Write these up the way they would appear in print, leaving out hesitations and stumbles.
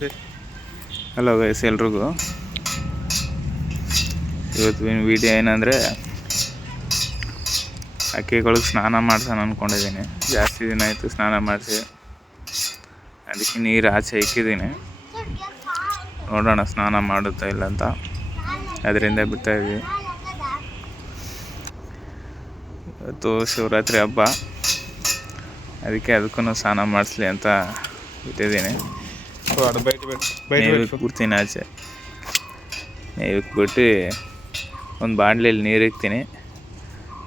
Hello guys, ಎಲ್ರಿಗೂ ಇವತ್ತಿನ video ಏನಂದರೆ ಅಕ್ಕಿಗಳಿಗೆ ಸ್ನಾನ ಮಾಡ್ಸೋಣ ಅಂದ್ಕೊಂಡಿದ್ದೀನಿ. ಜಾಸ್ತಿ ದಿನ ಆಯಿತು ಸ್ನಾನ ಮಾಡಿಸಿ, ಅದಕ್ಕೆ ನೀರು ಆಚೆ ಇಕ್ಕಿದ್ದೀನಿ. ನೋಡೋಣ ಸ್ನಾನ ಮಾಡುತ್ತಾ ಇಲ್ಲ ಅಂತ, ಅದರಿಂದ ಬಿಡ್ತಾಯಿದ್ವಿ. ಇವತ್ತು ಶಿವರಾತ್ರಿ ಹಬ್ಬ, ಅದಕ್ಕೆ ಅದಕ್ಕೂ ಸ್ನಾನ ಮಾಡಿಸ್ಲಿ ಅಂತ ಬಿಟ್ಟಿದ್ದೀನಿ. ನೇವಿಗೆ ಬಿಡ್ತೀನಿ ಆಚೆ. ನೇವಿಗೆ ಬಿಟ್ಟು ಒಂದು ಬಾಣಲೆಯಲ್ಲಿ ನೀರು ಇಕ್ತೀನಿ.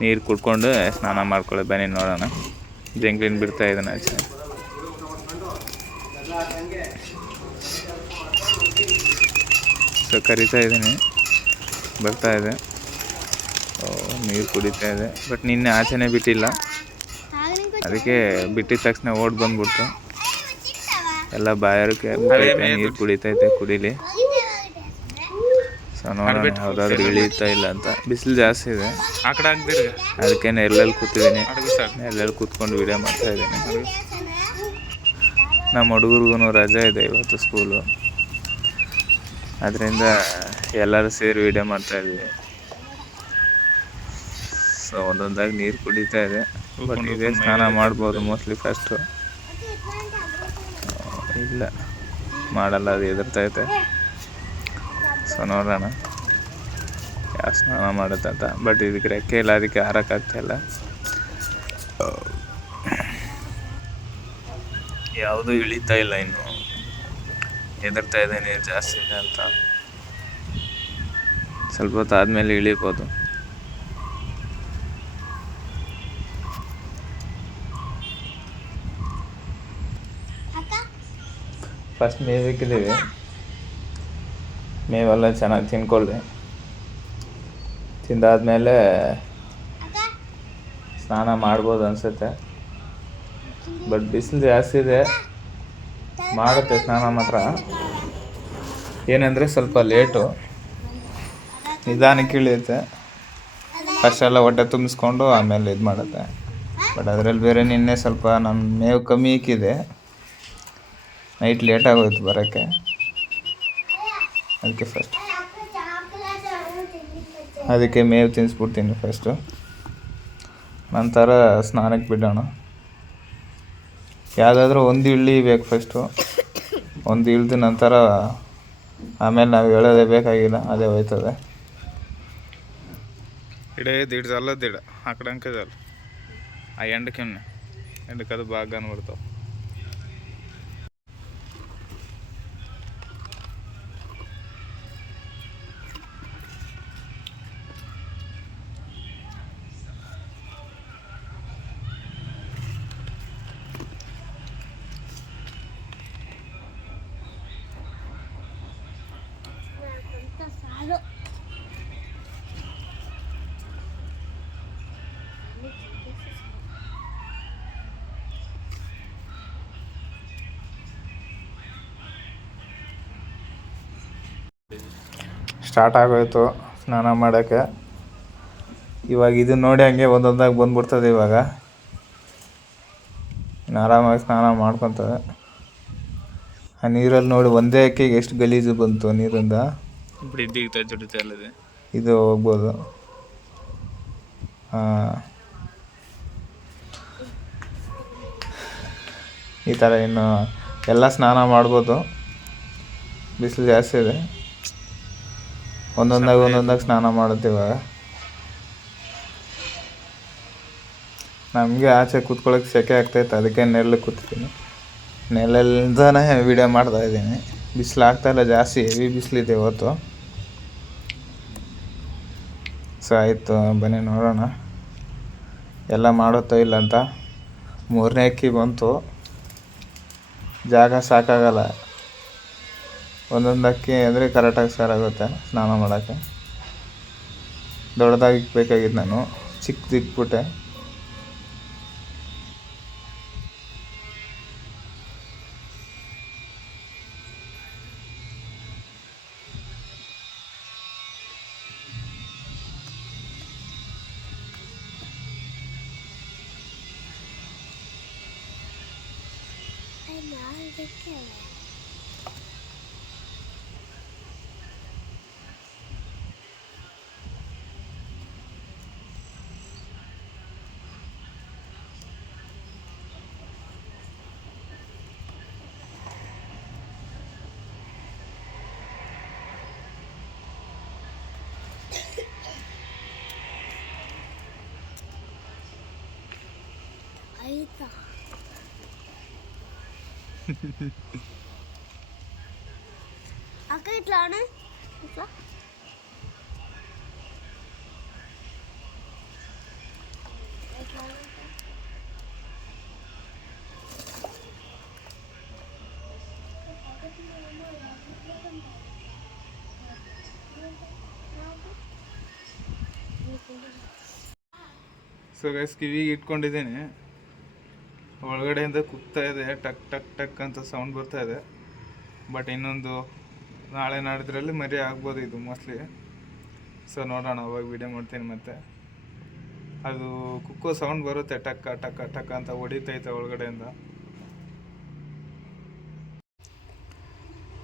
ನೀರು ಕುಡ್ಕೊಂಡು ಸ್ನಾನ ಮಾಡ್ಕೊಳ್ಳಿ. ಬನ್ನಿ ನೋಡೋಣ. ಜಂಗ್ಲಿನ ಬಿಡ್ತಾ ಇದ್ದಾನೆ ಆಚೆ. ಸೊ ಕರಿತಾ ಇದ್ದೀನಿ, ಬರ್ತಾ ಇದೆ. ನೀರು ಕುಡಿತಾ ಇದೆ. ಬಟ್ ನಿನ್ನೆ ಆಚೆನೇ ಬಿಟ್ಟಿಲ್ಲ, ಅದಕ್ಕೆ ಬಿಟ್ಟಿದ ತಕ್ಷಣ ಓಡ್ ಬಂದ್ಬಿಡ್ತು. ಎಲ್ಲ ಬಾಯಾರಿಕೆ ನೀರು ಕುಡಿತೈತೆ, ಕುಡೀಲಿ. ಸೊ ನೋಡೋಣ ಯಾವುದಾದ್ರೂ ಇಳಿತಾ ಇಲ್ಲ ಅಂತ. ಬಿಸಿಲು ಜಾಸ್ತಿ ಇದೆ, ಅದಕ್ಕೆ ನೆರಳಲ್ಲಿ ಕೂತಿದ್ದೀನಿ. ನೆರಳಲ್ಲಿ ಕೂತ್ಕೊಂಡು ವಿಡಿಯೋ ಮಾಡ್ತಾ ಇದ್ದೀನಿ. ನಮ್ಮ ಹುಡುಗರಿಗೂ ರಜೆ ಇದೆ ಇವತ್ತು ಸ್ಕೂಲು, ಅದರಿಂದ ಎಲ್ಲರೂ ಸೇರಿ ವಿಡಿಯೋ ಮಾಡ್ತಾಯಿದ್ವಿ. ಸೊ ಒಂದೊಂದಾಗಿ ನೀರು ಕುಡಿತಾ ಇದೆ. ಬಟ್ ಇದೇ ಸ್ನಾನ ಮಾಡ್ಬೋದು ಮೋಸ್ಟ್ಲಿ. ಫಸ್ಟು ಇಲ್ಲ ಮಾಡಲ್ಲ, ಅದು ಎದುರ್ತೈತೆ. ಸೊ ನೋಡೋಣ ಯಾವ ಸ್ನಾನ ಮಾಡುತ್ತಂತ. ಬಟ್ ಇದಕ್ಕೆ ರೆಕ್ಕೆ ಇಲ್ಲ, ಅದಕ್ಕೆ ಹಾರಕ್ಕಾಗ್ತಾಯಿಲ್ಲ. ಯಾವುದೂ ಇಳಿತಾ ಇಲ್ಲ ಇನ್ನು, ಎದುರ್ತಾ ಇದೆ ನೀರು ಜಾಸ್ತಿ ಇದೆ ಅಂತ. ಸ್ವಲ್ಪ ಹೊತ್ತು ಆದಮೇಲೆ ಇಳಿಬೋದು. ಫಸ್ಟ್ ಮೇವು ಇಕ್ಕಿದ್ದೀವಿ. ಮೇವೆಲ್ಲ ಚೆನ್ನಾಗಿ ತಿನ್ಕೊಳ್ಳಿ. ತಿಂದಾದ್ಮೇಲೆ ಸ್ನಾನ ಮಾಡ್ಬೋದು ಅನಿಸುತ್ತೆ. ಬಟ್ ಬಿಸಿಲು ಜಾಸ್ತಿ ಇದೆ, ಮಾಡುತ್ತೆ ಸ್ನಾನ ಮಾತ್ರ. ಏನಂದರೆ ಸ್ವಲ್ಪ ಲೇಟು, ನಿಧಾನಕ್ಕೆ ಇಳಿಯುತ್ತೆ. ಫಸ್ಟೆಲ್ಲ ಹೊಟ್ಟೆ ತುಂಬಿಸ್ಕೊಂಡು ಆಮೇಲೆ ಇದು ಮಾಡುತ್ತೆ. ಬಟ್ ಅದರಲ್ಲಿ ಬೇರೆ ನಿನ್ನೆ ಸ್ವಲ್ಪ ನಮ್ಮ ಮೇವು ಕಮ್ಮಿ ಇಕ್ಕಿದೆ. ನೈಟ್ ಲೇಟಾಗೋಯ್ತು ಬರೋಕ್ಕೆ, ಅದಕ್ಕೆ ಮೇವು ತಿನ್ನಿಸ್ಬಿಡ್ತೀನಿ ಫಸ್ಟು. ನಂತರ ಸ್ನಾನಕ್ಕೆ ಬಿಡೋಣ. ಯಾವುದಾದ್ರೂ ಒಂದು ಇಳಿಬೇಕು ಫಸ್ಟು. ಒಂದು ಇಳಿದ ನಂತರ ಆಮೇಲೆ ನಾವು ಹೇಳೋದೇ ಬೇಕಾಗಿಲ್ಲ, ಅದೇ ಹೋಯ್ತದೆ. ಇಡ ಅಲ್ಲದಿಡ ಆ ಕಡೆ ಅಂಕದಲ್ಲ ಆ ಎಂಡಕ್ಕದು ಭಾಗ ಅನ್ಬಿಡ್ತಾವೆ. ಸ್ಟಾರ್ಟ್ ಆಗೋಯ್ತು ಸ್ನಾನ ಮಾಡೋಕ್ಕೆ. ಇವಾಗ ಇದನ್ನ ನೋಡಿ ಹಂಗೆ ಒಂದೊಂದಾಗಿ ಬಂದ್ಬಿಡ್ತದೆ. ಇವಾಗ ಇನ್ನು ಆರಾಮಾಗಿ ಸ್ನಾನ ಮಾಡ್ಕೊತವೆ. ಆ ನೀರಲ್ಲಿ ನೋಡಿ ಒಂದೇ ಅಕ್ಕಿಗೆ ಎಷ್ಟು ಗಲೀಜು ಬಂತು ನೀರಿಂದ. ಇದು ಹೋಗ್ಬೋದು. ಈ ಥರ ಇನ್ನು ಎಲ್ಲ ಸ್ನಾನ ಮಾಡ್ಬೋದು. ಬಿಸಿಲು ಜಾಸ್ತಿ ಇದೆ, ಒಂದೊಂದಾಗಿ ಸ್ನಾನ ಮಾಡುತ್ತೆ. ಇವಾಗ ನಮಗೆ ಆಚೆ ಕೂತ್ಕೊಳ್ಳೋಕೆ ಸೆಕೆ ಆಗ್ತಾಯಿತ್ತು, ಅದಕ್ಕೆ ನೆರಳು ಕೂತ್ತೀನಿ. ನೆರಳಿಂದನೇ ವೀಡಿಯೋ ಮಾಡ್ತಾಯಿದ್ದೀನಿ. ಬಿಸಿಲು ಆಗ್ತಾಯಿಲ್ಲ ಜಾಸ್ತಿ, ಹೆವಿ ಬಿಸಿಲಿದೆ ಇವತ್ತು. ಸೊ ಆಯಿತು, ಬನ್ನಿ ನೋಡೋಣ ಎಲ್ಲ ಮಾಡುತ್ತೋ ಇಲ್ಲ ಅಂತ. 3ನೇ ಅಕ್ಕಿ ಬಂತು, ಜಾಗ ಸಾಕಾಗಲ್ಲ. ಒಂದೊಂದು ಅಕ್ಕಿ ಅಂದರೆ ಕರೆಕ್ಟಾಗಿ ಸಾರಾಗುತ್ತೆ ಸ್ನಾನ ಮಾಡೋಕ್ಕೆ. ದೊಡ್ಡದಾಗಿ ಇಕ್ಬೇಕಾಗಿತ್ತು, ನಾನು ಚಿಕ್ಕದು ಇಕ್ಬಿಟ್ಟೆ. అక్క ఇట్లానే ఇట్లా ಸೊ ಗೈಸ್ ಕಿವಿಗೆ ಇಟ್ಕೊಂಡಿದ್ದೀನಿ, ಒಳಗಡೆಯಿಂದ ಕುಗ್ತಾ ಇದೆ, ಟಕ್ ಟಕ್ ಟಕ್ ಅಂತ ಸೌಂಡ್ ಬರ್ತಾ ಇದೆ. ಬಟ್ ಇನ್ನೊಂದು ನಾಳೆ ನಾಡಿದ್ರಲ್ಲಿ ಮರಿ ಆಗ್ಬೋದು ಇದು ಮೋಸ್ಟ್ಲಿ. ಸೊ ನೋಡೋಣ, ಅವಾಗ ವಿಡಿಯೋ ಮಾಡ್ತೀನಿ. ಮತ್ತೆ ಅದು ಕುಕ್ಕೋ ಸೌಂಡ್ ಬರುತ್ತೆ, ಟಕ್ಕ ಟಕ್ಕ ಟಕ್ಕ ಅಂತ ಹೊಡಿತೈತೆ ಒಳಗಡೆಯಿಂದ.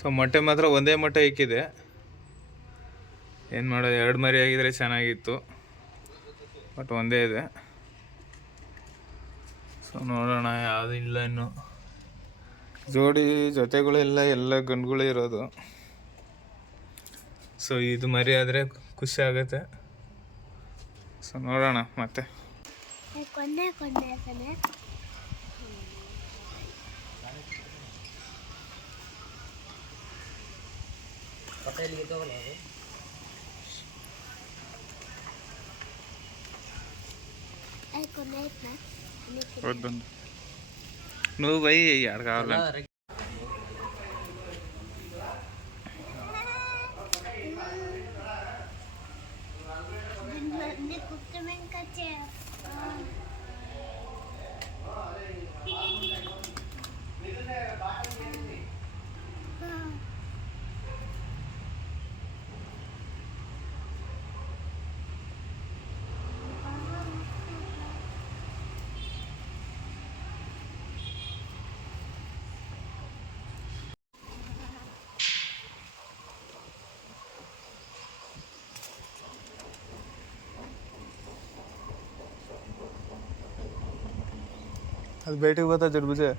ಸೊ ಮೊಟ್ಟೆ ಮಾತ್ರ ಒಂದೇ ಮೊಟ್ಟೆ ಇಕ್ಕಿದೆ. ಏನು ಮಾಡೋದು, 2 ಮರಿ ಆಗಿದ್ರೆ ಚೆನ್ನಾಗಿತ್ತು, ಬಟ್ ಒಂದೇ ಇದೆ. ಸೊ ನೋಡೋಣ, ಯಾವುದು ಇಲ್ಲ ಇನ್ನು. ಜೋಡಿ ಜೊತೆಗಳೆಲ್ಲ ಎಲ್ಲ ಗಂಡುಗಳೇ ಇರೋದು. ಸೊ ಇದು ಮರಿ ಆದರೆ ಖುಷಿ ಆಗುತ್ತೆ. ಸೊ ನೋಡೋಣ ಮತ್ತೆ. నువ్వు పోయి ఆడ కావాలంటే అది బయటకు పోతా జరుపుజే.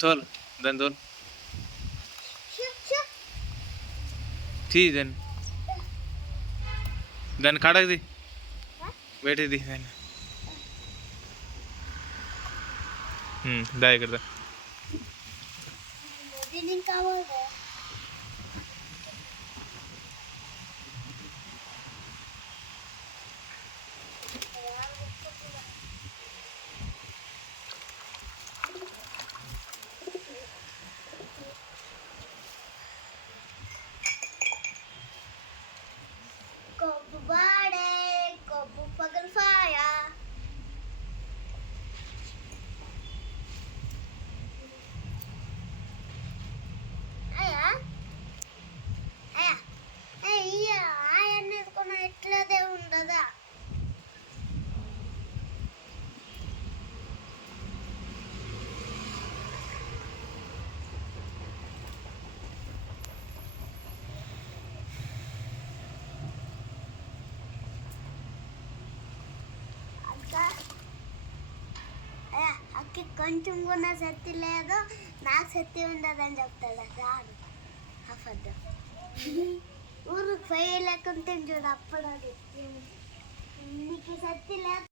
తోల్ దాన్ని తోల్ తీ దాన్ని కాడది బయటది దాన్ని దా ఇక్కడ దా. అక్కి కొంచెం కూడా శక్తి లేదు, నాకు శక్తి ఉండదని చెప్తాడు. రాదు అబద్ధం. ఊరికి పోయి లేకుంటే చూడు, అప్పుడు నీకు శక్తి లేదు.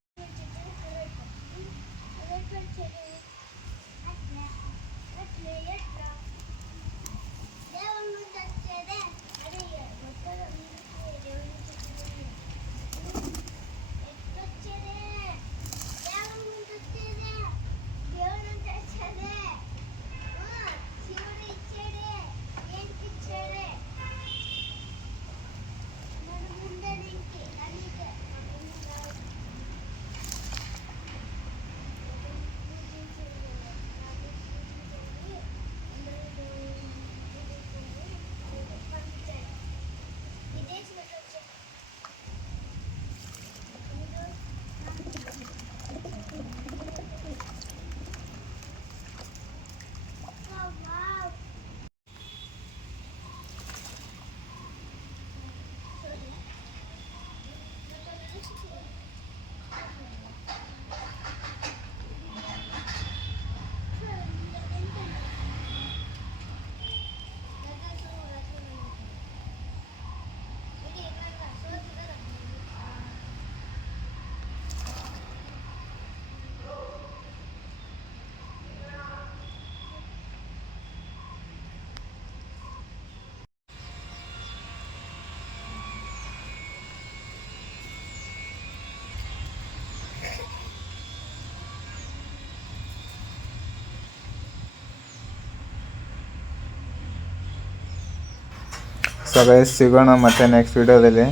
ಸೊ ಗೈಸ್ ಸಿಗೋಣ ಮತ್ತೆ ನೆಕ್ಸ್ಟ್ ವಿಡಿಯೋದಲ್ಲಿ.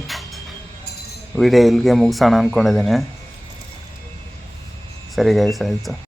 ವಿಡಿಯೋ ಇಲ್ಲಿಗೆ ಮುಗಿಸೋಣ ಅಂದ್ಕೊಂಡಿದ್ದೀನಿ. ಸರಿ ಗೈಸ್, ಆಯಿತು.